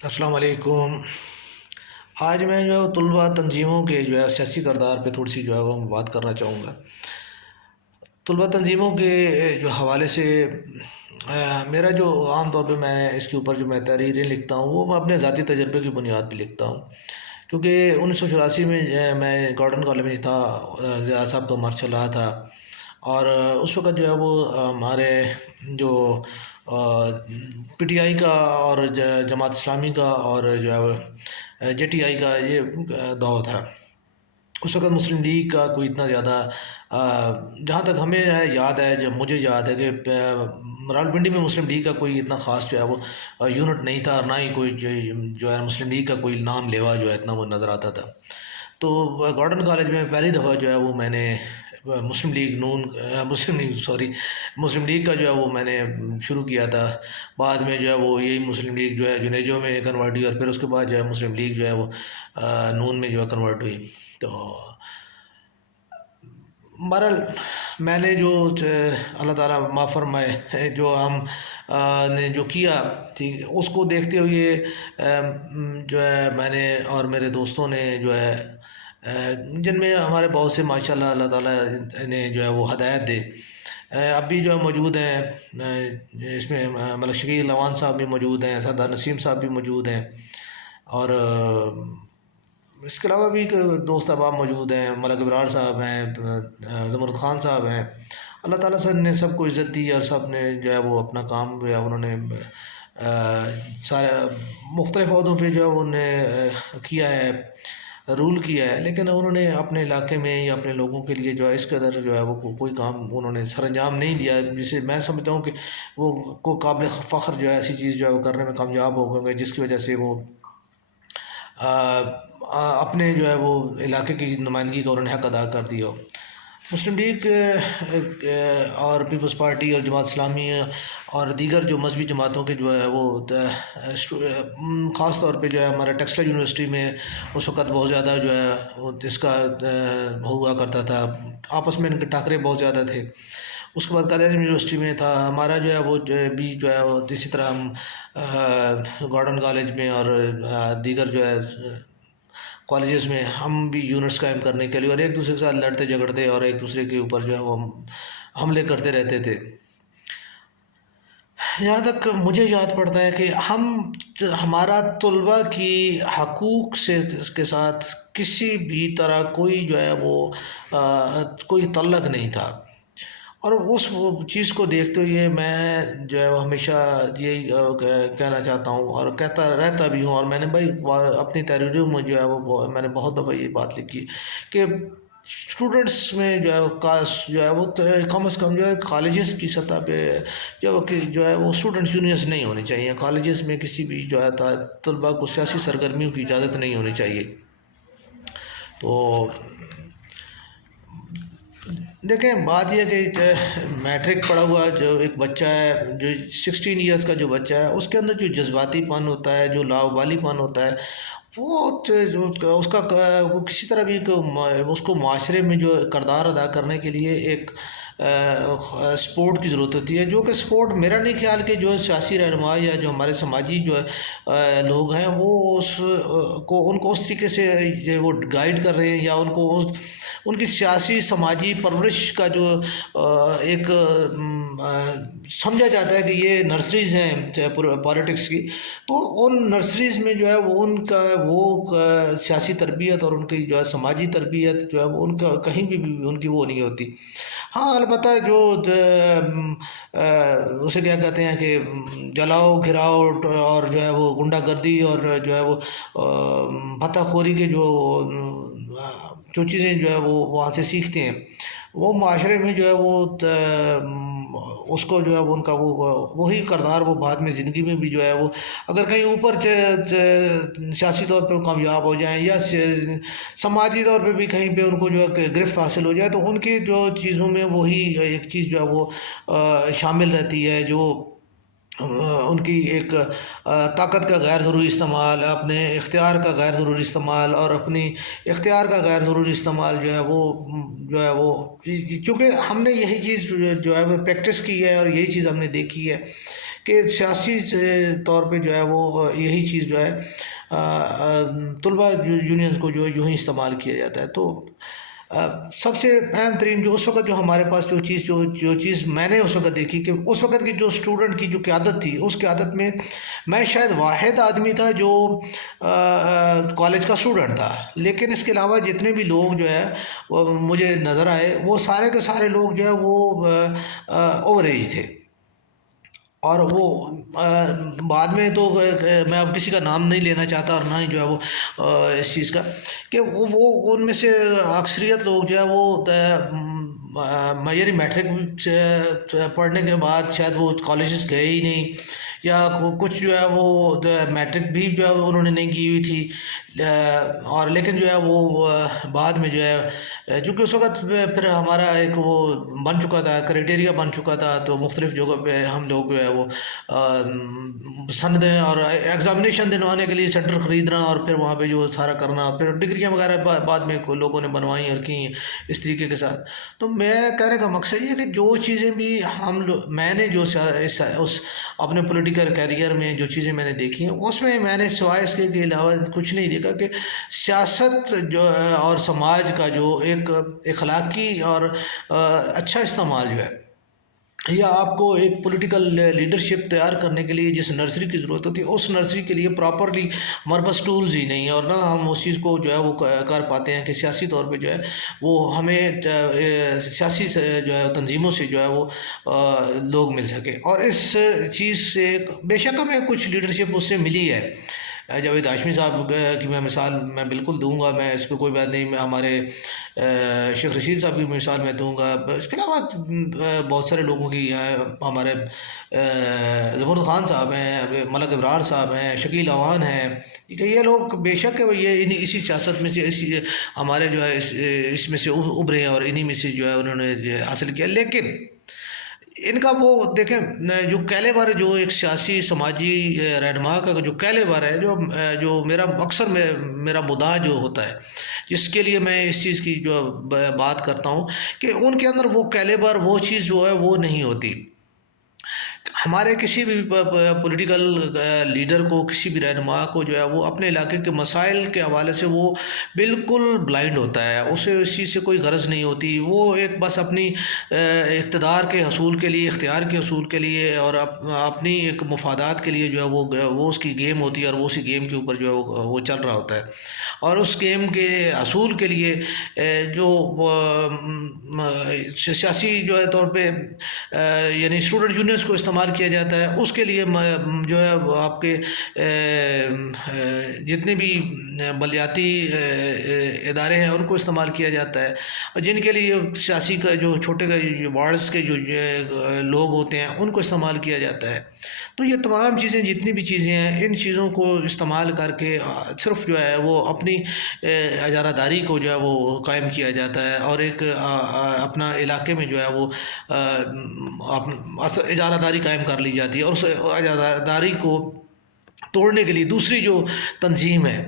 السلام علیکم۔ آج میں جو طلباء تنظیموں کے سیاسی کردار پہ تھوڑی سی وہ بات کرنا چاہوں گا۔ طلباء تنظیموں کے حوالے سے میرا جو عام طور پہ میں اس کے اوپر میں تحریریں لکھتا ہوں وہ میں اپنے ذاتی تجربے کی بنیاد پہ لکھتا ہوں، کیونکہ 1984 میں میں گارڈن کالج میں تھا، ضیاء صاحب کا مارشل تھا، اور اس وقت وہ ہمارے جو پی ٹی آئی کا اور جماعت اسلامی کا اور جے ٹی آئی کا یہ دور تھا۔ اس وقت مسلم لیگ کا کوئی اتنا زیادہ جہاں تک ہمیں یاد ہے، جب مجھے یاد ہے کہ راولپنڈی میں مسلم لیگ کا کوئی اتنا خاص وہ یونٹ نہیں تھا، اور نہ ہی کوئی ہے مسلم لیگ کا کوئی نام لیوا اتنا وہ نظر آتا تھا۔ تو گارڈن کالج میں پہلی دفعہ وہ میں نے مسلم لیگ نون مسلم لیگ سوری مسلم لیگ کا وہ میں نے شروع کیا تھا۔ بعد میں وہ یہی مسلم لیگ جنیجو میں کنورٹ ہوئی، اور پھر اس کے بعد مسلم لیگ وہ نون میں کنورٹ ہوئی۔ تو بہرحال میں نے جو اللہ تعالیٰ معاف فرمائے جو ہم نے جو کیا ٹھیک، اس کو دیکھتے ہوئے میں نے اور میرے دوستوں نے جن میں ہمارے بہت سے ماشاءاللہ اللہ تعالیٰ نے وہ ہدایت دے، اب بھی موجود ہیں۔ اس میں ملک شکیل لوان صاحب بھی موجود ہیں، سردار نسیم صاحب بھی موجود ہیں، اور اس کے علاوہ بھی دوست احباب موجود ہیں، ملک ابرار صاحب ہیں، زمرد خان صاحب ہیں۔ اللہ تعالیٰ سے نے سب کو عزت دی، اور سب نے وہ اپنا کام انہوں نے سارے مختلف عہدوں پہ انہوں نے کیا ہے، رول کیا ہے، لیکن انہوں نے اپنے علاقے میں یا اپنے لوگوں کے لیے اس قدر وہ کوئی کام انہوں نے سر انجام نہیں دیا جسے میں سمجھتا ہوں کہ وہ کو قابل فخر ایسی چیز وہ کرنے میں کامیاب ہو گئے، جس کی وجہ سے وہ اپنے وہ علاقے کی نمائندگی کا انہوں نے حق ادا کر دیا ہو۔ مسلم لیگ اور پیپلز پارٹی اور جماعت اسلامی اور دیگر جو مذہبی جماعتوں کے وہ خاص طور پہ ہمارا ٹیکسٹائل یونیورسٹی میں اس وقت بہت زیادہ اس کا ہوا کرتا تھا، آپس میں ان کے ٹاکرے بہت زیادہ تھے۔ اس کے بعد قائد اعظم یونیورسٹی میں تھا ہمارا وہ بھی اسی طرح ہم گارڈن کالج میں اور دیگر کالجز میں ہم بھی یونٹس قائم کرنے کے لیے اور ایک دوسرے کے ساتھ لڑتے جھگڑتے اور ایک دوسرے کے اوپر وہ حملے کرتے رہتے تھے۔ یہاں تک مجھے یاد پڑتا ہے کہ ہمارا طلباء کی حقوق کے ساتھ کسی بھی طرح کوئی وہ کوئی تعلق نہیں تھا، اور اس چیز کو دیکھتے ہوئے میں ہمیشہ یہی کہنا چاہتا ہوں اور کہتا رہتا بھی ہوں، اور میں نے بھائی اپنی تحریروں میں وہ میں نے بہت دفعہ یہ بات لکھی کہ اسٹوڈنٹس میں وہ کم از کم کالجز کی سطح پہ وہ اسٹوڈنٹس یونینز نہیں ہونی چاہیے، کالجز میں کسی بھی طلباء کو سیاسی سرگرمیوں کی اجازت نہیں ہونی چاہیے۔ تو دیکھیں بات یہ کہ میٹرک پڑھا ہوا جو ایک بچہ ہے، جو 16 ایئرس کا جو بچہ ہے، اس کے اندر جو جذباتی پن ہوتا ہے، جو لاابالی پن ہوتا ہے، وہ اس کا وہ کسی طرح بھی اس کو معاشرے میں کردار ادا کرنے کے لیے ایک سپورٹ کی ضرورت ہوتی ہے، جو کہ سپورٹ میرا نہیں خیال کہ سیاسی رہنما یا جو ہمارے سماجی لوگ ہیں وہ ان کو اس طریقے سے وہ گائیڈ کر رہے ہیں، یا ان کی سیاسی سماجی پرورش کا ایک سمجھا جاتا ہے کہ یہ نرسریز ہیں پالیٹکس کی، تو ان نرسریز میں وہ ان کا وہ سیاسی تربیت اور ان کی سماجی تربیت وہ ان کا کہیں بھی ان کی وہ نہیں ہوتی۔ ہاں البتہ اسے کیا کہتے ہیں کہ جلاؤ گھراؤ اور وہ غنڈہ گردی اور وہ بھتہ خوری کے جو چیزیں وہ وہاں سے سیکھتے ہیں، وہ معاشرے میں وہ اس کو ان کا وہی کردار وہ بعد میں زندگی میں بھی وہ اگر کہیں اوپر سیاسی طور پر کامیاب ہو جائیں یا سماجی طور پہ بھی کہیں پہ ان کو گرفت حاصل ہو جائے، تو ان کی چیزوں میں وہی ایک چیز وہ شامل رہتی ہے، جو ان کی ایک طاقت کا غیر ضروری استعمال، اپنے اختیار کا غیر ضروری استعمال اور اپنی اختیار کا غیر ضروری استعمال وہ چونکہ ہم نے یہی چیز پریکٹس کی ہے اور یہی چیز ہم نے دیکھی ہے کہ سیاسی طور پہ جو ہے وہ یہی چیز جو ہے طلبہ یونینز کو جو یوں ہی استعمال کیا جاتا ہے. تو سب سے اہم ترین جو اس وقت جو ہمارے پاس جو چیز میں نے اس وقت دیکھی کہ اس وقت کی جو اسٹوڈنٹ کی جو قیادت تھی، اس قیادت میں میں شاید واحد آدمی تھا جو کالج کا اسٹوڈنٹ تھا، لیکن اس کے علاوہ جتنے بھی لوگ جو ہے وہ مجھے نظر آئے وہ سارے کے سارے لوگ جو ہے وہ اوور ایج تھے. اور وہ بعد میں تو میں اب کسی کا نام نہیں لینا چاہتا اور نہ ہی جو ہے وہ اس چیز کا کہ وہ ان میں سے اکثریت لوگ جو ہے وہ یعنی میٹرک پڑھنے کے بعد شاید وہ کالجز گئے ہی نہیں، یا کچھ جو ہے وہ میٹرک بھی جو ہے انہوں نے نہیں کی ہوئی تھی. اور لیکن جو ہے وہ بعد میں جو ہے چونکہ اس وقت پھر ہمارا ایک وہ بن چکا تھا، کرائٹیریا بن چکا تھا، تو مختلف جگہوں پہ ہم لوگ جو ہے وہ سندیں اور ایگزامینیشن دلوانے کے لیے سینٹر خریدنا اور پھر وہاں پہ جو سارا کرنا، پھر ڈگریاں وغیرہ بعد میں لوگوں نے بنوائی اور کی اس طریقے کے ساتھ. تو میں کہنے کا مقصد یہ ہے کہ جو چیزیں بھی میں نے جو اس اپنے پولیٹیکل کیریئر میں جو چیزیں میں نے دیکھی ہیں اس میں نے سوائے اس کے علاوہ کچھ نہیں دیکھا کہ سیاست جو اور سماج کا جو ایک اخلاقی اور اچھا استعمال جو ہے، یا آپ کو ایک پولیٹیکل لیڈرشپ تیار کرنے کے لیے جس نرسری کی ضرورت ہوتی ہے، اس نرسری کے لیے پراپرلی ہمارے پاس ٹولز ہی نہیں ہیں، اور نہ ہم اس چیز کو جو ہے وہ کر پاتے ہیں کہ سیاسی طور پہ جو ہے وہ ہمیں سیاسی جو ہے تنظیموں سے جو ہے وہ لوگ مل سکے. اور اس چیز سے بے شک ہمیں کچھ لیڈرشپ اس سے ملی ہے. جاوید ہاشمی صاحب کی میں مثال میں بالکل دوں گا، میں اس کو کوئی بات نہیں. میں ہمارے شیخ رشید صاحب کی مثال میں دوں گا. اس کے علاوہ بہت سارے لوگوں کی ہمارے زبرد خان صاحب ہیں، ملک ابرار صاحب ہیں، شکیل اوان ہیں. یہ لوگ بے شک یہ اسی سیاست میں سے ہمارے جو ہے اس میں سے ابھرے ہیں اور انہی میں سے جو ہے انہوں نے حاصل کیا. لیکن ان کا وہ دیکھیں جو کیلیبر، جو ایک سیاسی سماجی رہنما کا جو کیلیبر ہے، جو میرا اکثر میرا مدعا جو ہوتا ہے، جس کے لیے میں اس چیز کی جو بات کرتا ہوں کہ ان کے اندر وہ کیلیبر، وہ چیز جو ہے وہ نہیں ہوتی. ہمارے کسی بھی پولیٹیکل لیڈر کو، کسی بھی رہنما کو جو ہے وہ اپنے علاقے کے مسائل کے حوالے سے وہ بالکل بلائنڈ ہوتا ہے، اسے اس چیز سے کوئی غرض نہیں ہوتی. وہ ایک بس اپنی اقتدار کے حصول کے لیے، اختیار کے حصول کے لیے اور اپنی ایک مفادات کے لیے جو ہے وہ اس کی گیم ہوتی ہے، اور وہ اسی گیم کے اوپر جو ہے وہ چل رہا ہوتا ہے. اور اس گیم کے حصول کے لیے جو سیاسی جو ہے طور پہ یعنی اسٹوڈنٹ یونینز کو استعمال کیا جاتا ہے، اس کے لیے جو ہے آپ کے جتنے بھی بلدیاتی ادارے ہیں ان کو استعمال کیا جاتا ہے، اور جن کے لیے سیاسی کا جو چھوٹے وارڈز کے جو لوگ ہوتے ہیں ان کو استعمال کیا جاتا ہے. تو یہ تمام چیزیں، جتنی بھی چیزیں ہیں، ان چیزوں کو استعمال کر کے صرف جو ہے وہ اپنی اجارہ داری کو جو ہے وہ قائم کیا جاتا ہے، اور ایک اپنا علاقے میں جو ہے وہ اجارہ داری قائم کر لی جاتی ہے. اور اس اجارہ داری کو توڑنے کے لیے دوسری جو تنظیم ہے،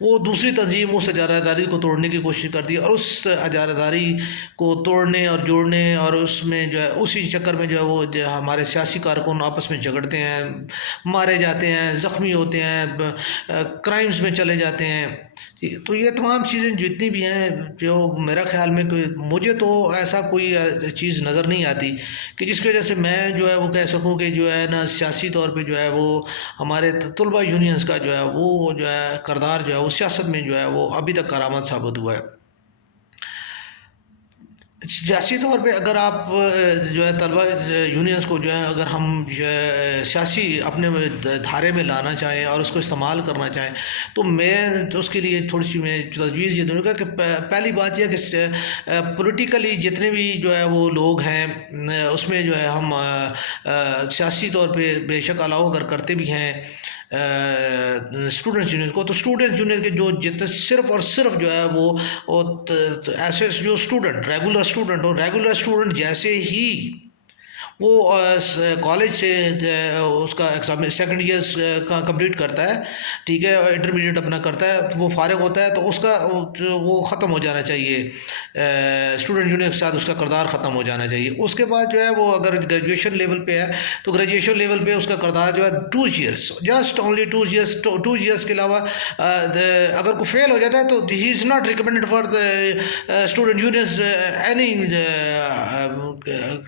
وہ دوسری تنظیم اس اجارہ داری کو توڑنے کی کوشش کرتی ہے، اور اس اجارہ داری کو توڑنے اور جوڑنے اور اس میں جو ہے اسی چکر میں جو ہے وہ ہمارے سیاسی کارکن آپس میں جھگڑتے ہیں، مارے جاتے ہیں، زخمی ہوتے ہیں، کرائمز میں چلے جاتے ہیں. تو یہ تمام چیزیں جتنی بھی ہیں، جو میرا خیال میں مجھے تو ایسا کوئی چیز نظر نہیں آتی کہ جس کی وجہ سے میں جو ہے وہ کہہ سکوں کہ جو ہے نا سیاسی طور پہ جو ہے وہ ہمارے طلبہ یونینز کا جو ہے وہ جو ہے کردار جو ہے وہ سیاست میں جو ہے وہ ابھی تک کارآمد ثابت ہوا ہے. سیاسی طور پہ اگر آپ جو ہے طلبہ یونینز کو جو ہے اگر ہم سیاسی اپنے دھارے میں لانا چاہیں اور اس کو استعمال کرنا چاہیں، تو میں اس کے لیے تھوڑی سی میں تجویز یہ دوں گا کہ پہلی بات یہ کہ پولیٹیکلی جتنے بھی جو ہے وہ لوگ ہیں اس میں جو ہے ہم سیاسی طور پہ بے شک الاؤ اگر کرتے بھی ہیں اسٹوڈنٹس یونین کو، تو اسٹوڈنٹس یونین کے جو صرف اور صرف جو ہے وہ ایسے جو اسٹوڈنٹ ریگولر اسٹوڈنٹ ہو، ریگولر اسٹوڈنٹ جیسے ہی وہ کالج سے اس کا ایگزام سیکنڈ ایئرس کا کمپلیٹ کرتا ہے، ٹھیک ہے، اور انٹرمیڈیٹ اپنا کرتا ہے، وہ فارغ ہوتا ہے تو اس کا وہ ختم ہو جانا چاہیے، اسٹوڈنٹ یونین کے ساتھ اس کا کردار ختم ہو جانا چاہیے۔ اس کے بعد جو ہے وہ اگر گریجویشن لیول پہ ہے تو گریجویشن لیول پہ اس کا کردار جو ہے 2 years, just only 2 years, 2 years کے علاوہ اگر کوئی فیل ہو جاتا ہے تو he is not recommended for student unions any,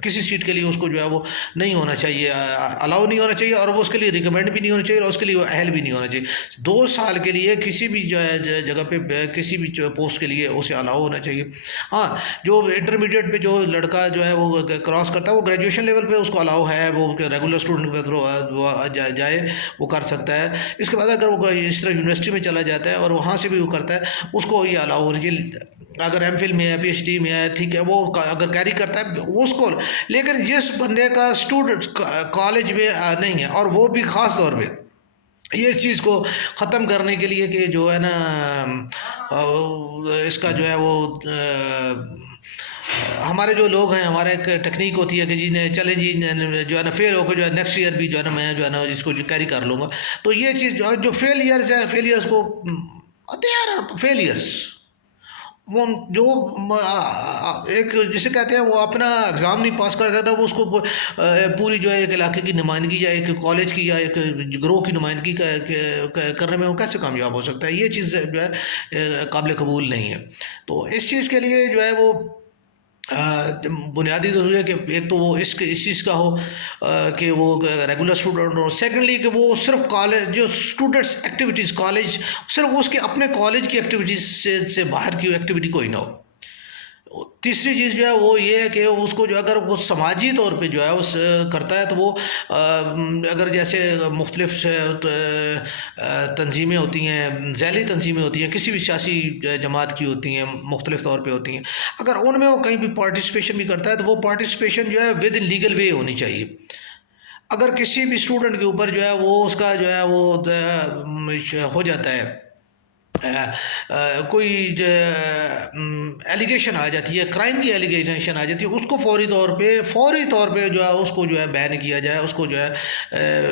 کسی سیٹ کے لیے اس کو جو ہے وہ نہیں ہونا چاہیے، الاؤ نہیں ہونا چاہیے، اور وہ اس کے لیے ریکمینڈ بھی نہیں ہونا چاہیے، اور اس کے لیے وہ اہل بھی نہیں ہونا چاہیے۔ 2 سال کے لیے کسی بھی جو ہے جگہ پہ کسی بھی پوسٹ کے لیے اسے الاؤ ہونا چاہیے۔ ہاں، جو انٹرمیڈیٹ پہ جو لڑکا جو ہے وہ کراس کرتا ہے وہ گریجویشن لیول پہ اس کو الاؤ ہے، وہ ریگولر اسٹوڈنٹ کے تھرو جائے وہ کر سکتا ہے۔ اس کے بعد اگر وہ اس طرح یونیورسٹی میں چلا جاتا ہے اور وہاں سے بھی وہ کرتا ہے، اس کو یہ الاؤ ہونی چاہیے۔ اگر ایم فل میں ہے، پی ایچ ڈی میں ہے، ٹھیک ہے، وہ اگر کیری کرتا ہے اس کو، لیکن جس بندے کا اسٹوڈنٹ کالج میں نہیں ہے، اور وہ بھی خاص طور پہ یہ اس چیز کو ختم کرنے کے لیے کہ جو ہے نا اس کا جو ہے وہ ہمارے جو لوگ ہیں، ہمارا ایک ٹیکنیک ہوتی ہے کہ جی نے چلے جی جو ہے نا فیل ہو کے جو ہے نیکسٹ ایئر بھی جو ہے نا میں جو ہے نا اس کو جو کیری کر لوں گا۔ تو یہ چیز جو فیلئرز ہیں، فیلئرز کو دے آر فیلئرس، وہ جو ایک جسے کہتے ہیں وہ اپنا ایگزام نہیں پاس کر دیتا، وہ اس کو پوری جو ہے ایک علاقے کی نمائندگی یا ایک کالج کی یا ایک گروہ کی نمائندگی کرنے میں وہ کیسے کامیاب ہو سکتا ہے؟ یہ چیز جو ہے قابل قبول نہیں ہے۔ تو اس چیز کے لیے جو ہے وہ بنیادی ضروری ہے کہ ایک تو وہ اس چیز کا ہو کہ وہ ریگولر اسٹوڈنٹ ہو، سیکنڈلی کہ وہ صرف کالج جو اسٹوڈنٹس ایکٹیویٹیز کالج صرف اس کے اپنے کالج کی ایکٹیویٹیز سے باہر کی ایکٹیویٹی کوئی نہ ہو۔ تیسری چیز جو ہے وہ یہ ہے کہ اس کو جو اگر وہ سماجی طور پہ جو ہے اس کرتا ہے تو وہ اگر جیسے مختلف تنظیمیں ہوتی ہیں، ذیلی تنظیمیں ہوتی ہیں، کسی بھی سیاسی جماعت کی ہوتی ہیں، مختلف طور پہ ہوتی ہیں، اگر ان میں وہ کہیں بھی پارٹیسپیشن بھی کرتا ہے تو وہ پارٹیسپیشن جو ہے ود ان لیگل وے ہونی چاہیے۔ اگر کسی بھی اسٹوڈنٹ کے اوپر جو ہے وہ اس کا جو ہے وہ ہو جاتا ہے کوئی ایلیگیشن آ جاتی ہے، کرائم کی ایلیگیشن آ جاتی ہے، اس کو فوری طور پہ جو ہے اس کو جو ہے بین کیا جائے، اس کو جو ہے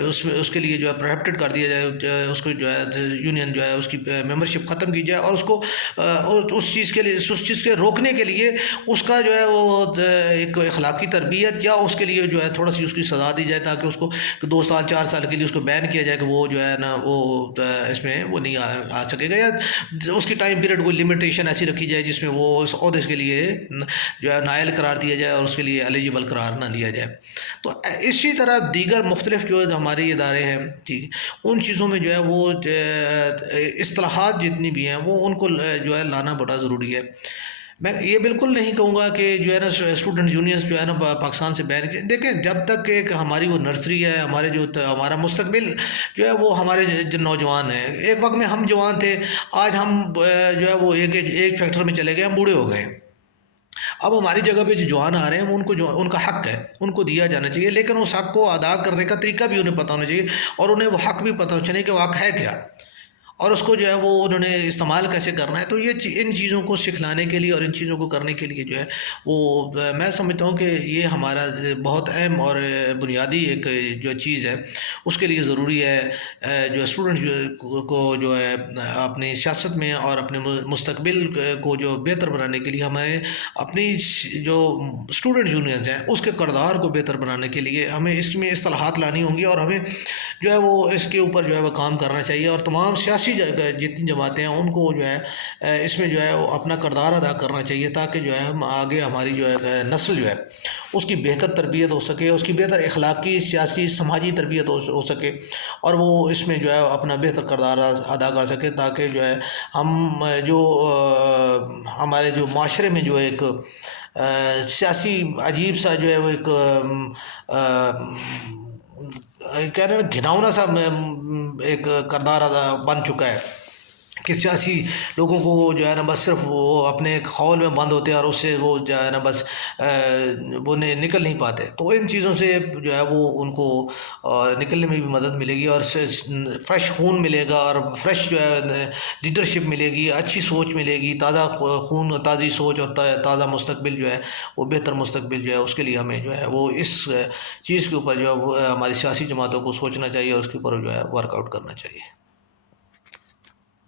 اس کے لیے جو ہے پروہیبٹڈ کر دیا جائے، اس کو جو ہے یونین جو ہے اس کی ممبرشپ ختم کی جائے، اور اس کو اس چیز کے لیے اس چیز کے روکنے کے لیے اس کا جو ہے وہ ایک اخلاقی تربیت یا اس کے لیے جو ہے تھوڑا سی اس کی سزا دی جائے، تاکہ اس کو 2 سال 4 سال کے لیے اس کو بین کیا جائے کہ وہ جو ہے نا وہ اس میں وہ نہیں آ سکے گا، یا اس کی ٹائم پیریڈ کوئی لمیٹیشن ایسی رکھی جائے جس میں وہ اس عہدے کے لیے جو ہے نائل قرار دیا جائے اور اس کے لیے ایلیجیبل قرار نہ دیا جائے۔ تو اسی طرح دیگر مختلف جو ہمارے ادارے ہیں، ٹھیک، ان چیزوں میں جو ہے وہ اصطلاحات جتنی بھی ہیں وہ ان کو جو ہے لانا بڑا ضروری ہے۔ میں یہ بالکل نہیں کہوں گا کہ جو ہے نا اسٹوڈنٹ یونینز جو ہے نا پاکستان سے بین کی، دیکھیں جب تک کہ ہماری وہ نرسری ہے، ہمارے جو ہمارا مستقبل جو ہے وہ ہمارے جو نوجوان ہیں، ایک وقت میں ہم جوان تھے، آج ہم جو ہے وہ ایک فیکٹر میں چلے گئے، ہم بوڑھے ہو گئے۔ اب ہماری جگہ پہ جو جوان آ رہے ہیں ان کو جو ان کا حق ہے ان کو دیا جانا چاہیے، لیکن اس حق کو ادا کرنے کا طریقہ بھی انہیں پتہ ہونا چاہیے، اور انہیں وہ حق بھی پتہ ہونا چاہیے کہ وہ حق ہے کیا، اور اس کو جو ہے وہ انہوں نے استعمال کیسے کرنا ہے۔ تو یہ ان چیزوں کو سکھلانے کے لیے اور ان چیزوں کو کرنے کے لیے جو ہے وہ میں سمجھتا ہوں کہ یہ ہمارا بہت اہم اور بنیادی ایک جو چیز ہے، اس کے لیے ضروری ہے جو اسٹوڈنٹ کو جو ہے اپنی سیاست میں اور اپنے مستقبل کو جو بہتر بنانے کے لیے ہمیں اپنی جو اسٹوڈنٹ یونینز ہیں اس کے کردار کو بہتر بنانے کے لیے ہمیں اس میں اصطلاحات لانی ہوں گی، اور ہمیں جو ہے وہ اس کے اوپر جو ہے وہ کام کرنا چاہیے، اور تمام سیاسی جتنی جماعتیں ہیں ان کو جو ہے اس میں جو ہے وہ اپنا کردار ادا کرنا چاہیے، تاکہ جو ہے ہم آگے ہماری جو ہے نسل جو ہے اس کی بہتر تربیت ہو سکے، اس کی بہتر اخلاقی، سیاسی، سماجی تربیت ہو سکے، اور وہ اس میں جو ہے اپنا بہتر کردار ادا کر سکے، تاکہ جو ہے ہم جو ہمارے جو معاشرے میں جو ایک سیاسی عجیب سا جو ہے وہ ایک کہہ رہے ہیں گھناؤنا سا ایک کردار بن چکا ہے کہ سیاسی لوگوں کو وہ جو ہے نا بس صرف وہ اپنے ایک خول میں بند ہوتے ہیں اور اس سے وہ جو ہے نا بس وہ نکل نہیں پاتے. تو ان چیزوں سے جو ہے وہ ان کو نکلنے میں بھی مدد ملے گی اور فریش خون ملے گا اور فریش جو ہے لیڈرشپ ملے گی، اچھی سوچ ملے گی، تازہ خون، تازی سوچ اور تازہ مستقبل جو ہے وہ بہتر مستقبل جو ہے اس کے لیے ہمیں جو ہے وہ اس چیز کے اوپر جو ہے وہ ہماری سیاسی جماعتوں کو سوچنا چاہیے اور اس کے اوپر جو ہے ورک آؤٹ کرنا چاہیے.